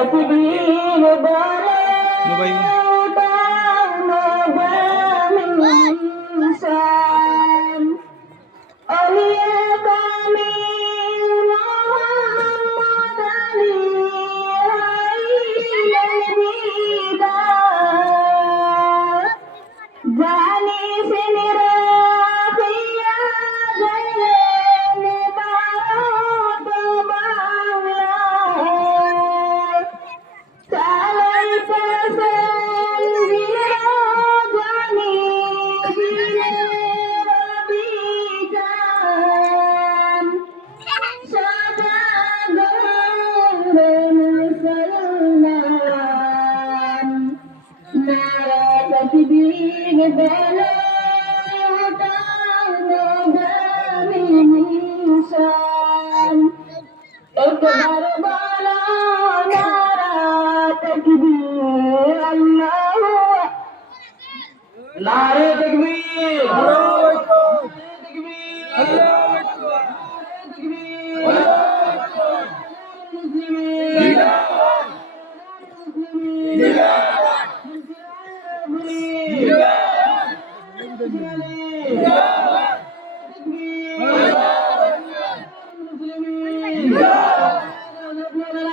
তকবীর বলে অলিয়া কামিল মোহাম্মদ আলী আইলেন বিদায় জানি সিনিরা পিয়া গেলেন ভারত বাংলায় চালাইতেছেন বীরজানি বীরের অভিযান সাদা গৌর মুসলমান নারা তকবীর বলে উঠানো গামী নিশান একবার বলো নারা তকবীর আল্লাহু নারে তকবীর আল্লাহু আকবার তকবীর আল্লাহু আকবার তকবীর আল্লাহু আকবার মুসলিমিন জিন্দাবাদ মুসলিমিন জিন্দাবাদ মুসলিমিন জিন্দাবাদ জিন্দাবাদ তকবীর আল্লাহু আকবার মুসলিমিন জিন্দাবাদ জিন্দাবাদ